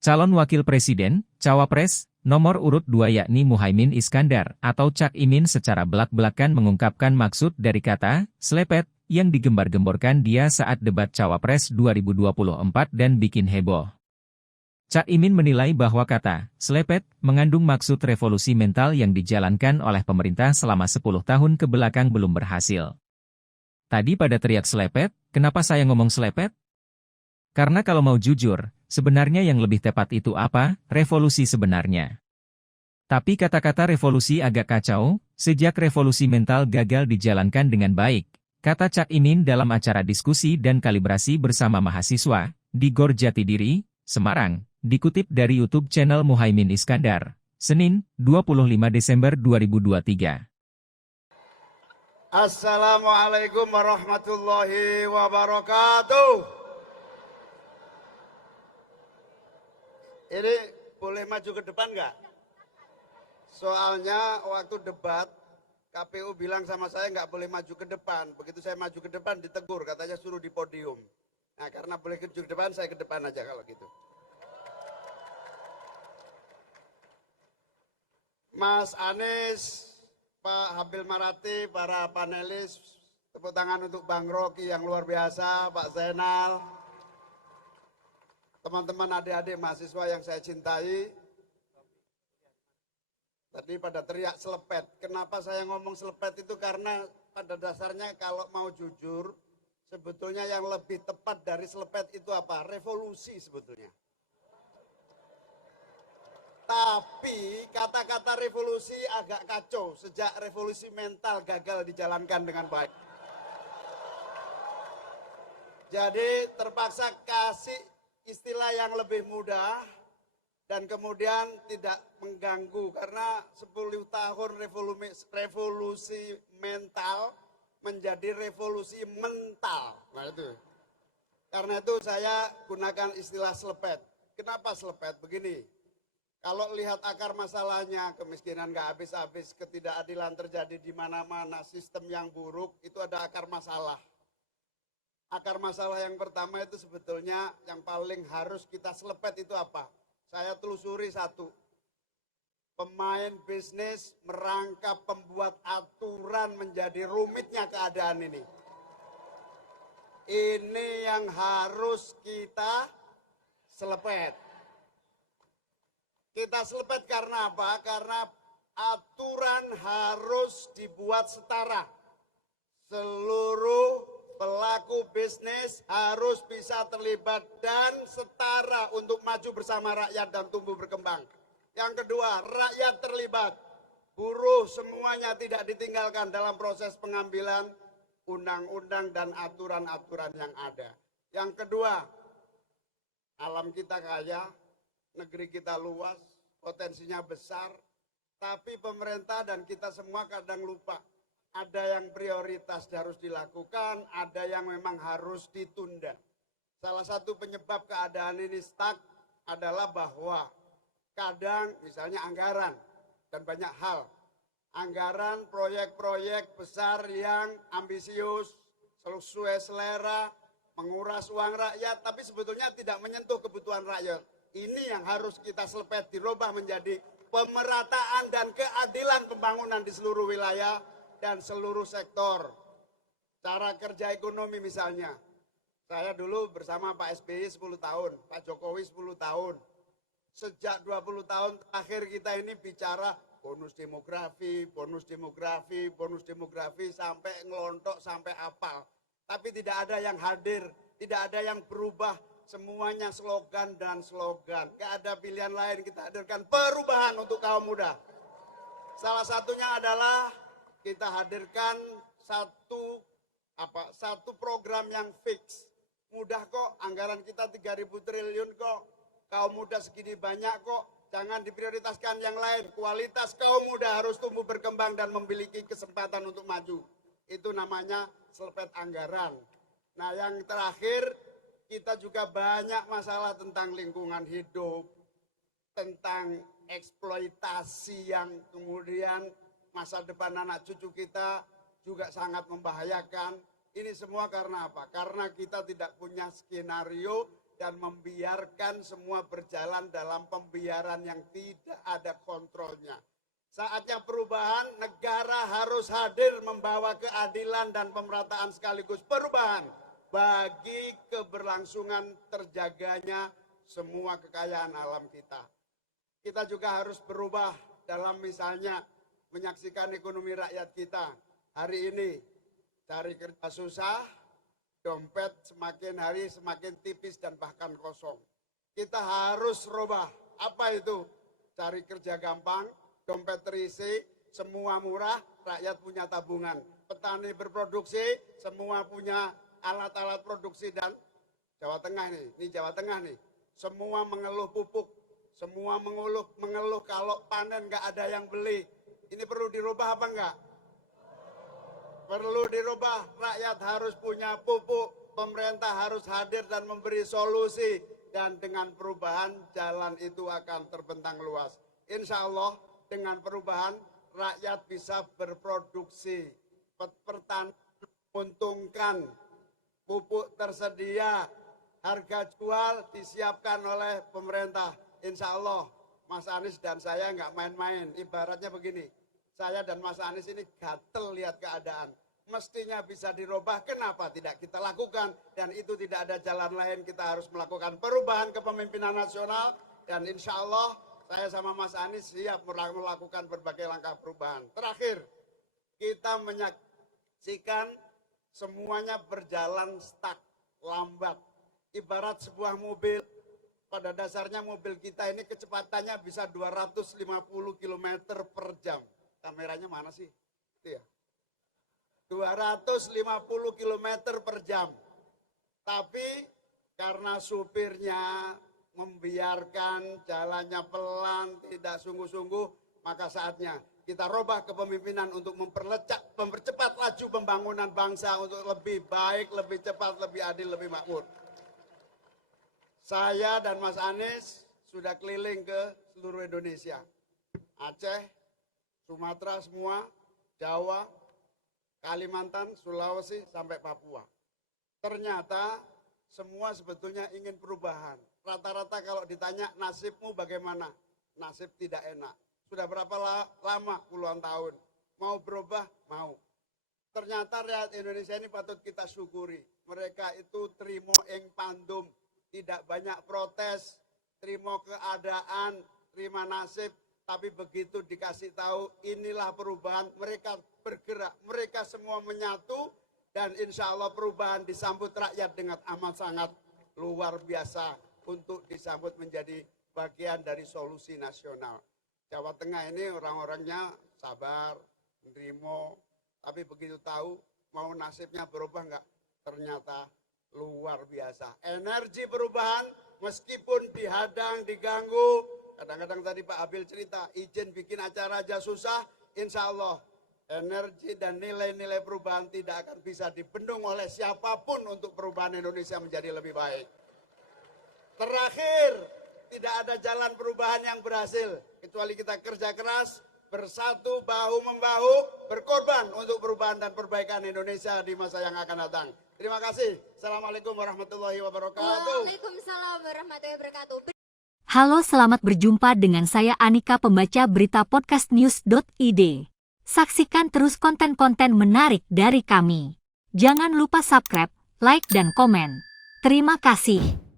Calon Wakil Presiden, Cawapres, nomor urut 2 yakni Muhaimin Iskandar atau Cak Imin secara belak-belakan mengungkapkan maksud dari kata "selepet" yang digembar-gemborkan dia saat debat Cawapres 2024 dan bikin heboh. Cak Imin menilai bahwa kata "selepet" mengandung maksud revolusi mental yang dijalankan oleh pemerintah selama 10 tahun ke belakang belum berhasil. Tadi pada teriak selepet, kenapa saya ngomong selepet? Karena kalau mau jujur, sebenarnya yang lebih tepat itu apa, revolusi sebenarnya. Tapi kata-kata revolusi agak kacau, sejak revolusi mental gagal dijalankan dengan baik, kata Cak Imin dalam acara diskusi dan kalibrasi bersama mahasiswa, di Gor Jatidiri, Semarang, dikutip dari YouTube channel Muhaimin Iskandar, Senin, 25 Desember 2023. Assalamualaikum warahmatullahi wabarakatuh. Ini boleh maju ke depan nggak? Soalnya waktu debat, KPU bilang sama saya nggak boleh maju ke depan. Begitu saya maju ke depan ditegur, katanya suruh di podium. Nah karena boleh maju ke depan, saya ke depan aja kalau gitu. Mas Anies, Pak Habil Marati, para panelis, tepuk tangan untuk Bang Rocky yang luar biasa, Pak Zainal, teman-teman adik-adik mahasiswa yang saya cintai. Tadi pada teriak selepet. Kenapa saya ngomong selepet itu karena pada dasarnya kalau mau jujur, sebetulnya yang lebih tepat dari selepet itu apa? Revolusi sebetulnya. Tapi kata-kata revolusi agak kacau sejak revolusi mental gagal dijalankan dengan baik. Jadi terpaksa kasih istilah yang lebih mudah dan kemudian tidak mengganggu karena 10 tahun revolusi mental menjadi revolusi mental. Nah itu. Karena itu saya gunakan istilah selepet. Kenapa selepet? Begini. Kalau lihat akar masalahnya, kemiskinan nggak habis-habis, ketidakadilan terjadi di mana-mana, sistem yang buruk, itu ada akar masalah. Akar masalah yang pertama itu sebetulnya yang paling harus kita selepet itu apa? Saya telusuri satu. Pemain bisnis merangkap pembuat aturan menjadi rumitnya keadaan ini. Ini yang harus kita selepet. Kita selepet karena apa? Karena aturan harus dibuat setara. Seluruh pelaku bisnis harus bisa terlibat dan setara untuk maju bersama rakyat dan tumbuh berkembang. Yang kedua, rakyat terlibat. Buruh semuanya tidak ditinggalkan dalam proses pengambilan undang-undang dan aturan-aturan yang ada. Yang kedua, alam kita kaya, negeri kita luas, potensinya besar, tapi pemerintah dan kita semua kadang lupa. Ada yang prioritas harus dilakukan, ada yang memang harus ditunda. Salah satu penyebab keadaan ini stuck adalah bahwa kadang misalnya anggaran dan banyak hal. Anggaran proyek-proyek besar yang ambisius, sesuai selera, menguras uang rakyat, tapi sebetulnya tidak menyentuh kebutuhan rakyat. Ini yang harus kita selepet, dirubah menjadi pemerataan dan keadilan pembangunan di seluruh wilayah dan seluruh sektor. Cara kerja ekonomi misalnya, saya dulu bersama Pak SBY 10 tahun, Pak Jokowi 10 tahun. Sejak 20 tahun terakhir kita ini bicara bonus demografi, bonus demografi, bonus demografi sampai ngelontok, sampai apal. Tapi tidak ada yang hadir, tidak ada yang berubah. Semuanya slogan dan slogan. Gak ada pilihan lain, kita hadirkan perubahan untuk kaum muda. Salah satunya adalah kita hadirkan satu program yang fix. Mudah kok, anggaran kita 3.000 triliun kok. Kaum muda segini banyak kok. Jangan diprioritaskan yang lain. Kualitas kaum muda harus tumbuh berkembang dan memiliki kesempatan untuk maju. Itu namanya selepet anggaran. Nah yang terakhir, kita juga banyak masalah tentang lingkungan hidup, tentang eksploitasi yang kemudian masa depan anak cucu kita juga sangat membahayakan. Ini semua karena apa? Karena kita tidak punya skenario dan membiarkan semua berjalan dalam pembiaran yang tidak ada kontrolnya. Saatnya perubahan, negara harus hadir membawa keadilan dan pemerataan sekaligus perubahan bagi keberlangsungan terjaganya semua kekayaan alam kita. Kita juga harus berubah dalam misalnya menyaksikan ekonomi rakyat kita. Hari ini cari kerja susah, dompet semakin hari semakin tipis dan bahkan kosong. Kita harus rubah. Apa itu? Cari kerja gampang, dompet terisi, semua murah, rakyat punya tabungan. Petani berproduksi, semua punya alat-alat produksi dan Jawa Tengah ini Jawa Tengah nih. Semua mengeluh pupuk, semua mengeluh kalau panen nggak ada yang beli. Ini perlu dirubah apa enggak? Perlu dirubah, rakyat harus punya pupuk, pemerintah harus hadir dan memberi solusi, dan dengan perubahan jalan itu akan terbentang luas. Insya Allah dengan perubahan rakyat bisa berproduksi, pertanian menguntungkan, pupuk tersedia, harga jual disiapkan oleh pemerintah. Insya Allah Mas Anies dan saya nggak main-main, ibaratnya begini. Saya dan Mas Anies ini gatel lihat keadaan. Mestinya bisa dirubah, kenapa tidak kita lakukan? Dan itu tidak ada jalan lain, kita harus melakukan perubahan kepemimpinan nasional. Dan insya Allah saya sama Mas Anies siap melakukan berbagai langkah perubahan. Terakhir, kita menyaksikan semuanya berjalan stuck, lambat. Ibarat sebuah mobil, pada dasarnya mobil kita ini kecepatannya bisa 250 km per jam. Kameranya mana sih? Itu ya. 250 km per jam. Tapi karena supirnya membiarkan jalannya pelan, tidak sungguh-sungguh, maka saatnya kita robah kepemimpinan untuk mempercepat laju pembangunan bangsa untuk lebih baik, lebih cepat, lebih adil, lebih makmur. Saya dan Mas Anies sudah keliling ke seluruh Indonesia. Aceh, Sumatera semua, Jawa, Kalimantan, Sulawesi, sampai Papua. Ternyata semua sebetulnya ingin perubahan. Rata-rata kalau ditanya nasibmu bagaimana? Nasib tidak enak. Sudah berapa lama? Puluhan tahun. Mau berubah? Mau. Ternyata rakyat Indonesia ini patut kita syukuri. Mereka itu trimo ing pandum. Tidak banyak protes, terima keadaan, terima nasib, tapi begitu dikasih tahu inilah perubahan, mereka bergerak, mereka semua menyatu, dan insya Allah perubahan disambut rakyat dengan amat sangat luar biasa untuk disambut menjadi bagian dari solusi nasional. Jawa Tengah ini orang-orangnya sabar, menerima, tapi begitu tahu mau nasibnya berubah enggak, ternyata luar biasa. Energi perubahan meskipun dihadang, diganggu, kadang-kadang tadi Pak Abil cerita, izin bikin acara aja susah, insya Allah energi dan nilai-nilai perubahan tidak akan bisa dibendung oleh siapapun untuk perubahan Indonesia menjadi lebih baik. Terakhir, tidak ada jalan perubahan yang berhasil, kecuali kita kerja keras, bersatu, bahu-membahu, berkorban untuk perubahan dan perbaikan Indonesia di masa yang akan datang. Terima kasih. Assalamualaikum warahmatullahi wabarakatuh. Waalaikumsalam warahmatullahi wabarakatuh. Halo, selamat berjumpa dengan saya Anika, pembaca berita podcastnews.id. Saksikan terus konten-konten menarik dari kami. Jangan lupa subscribe, like, dan komen. Terima kasih.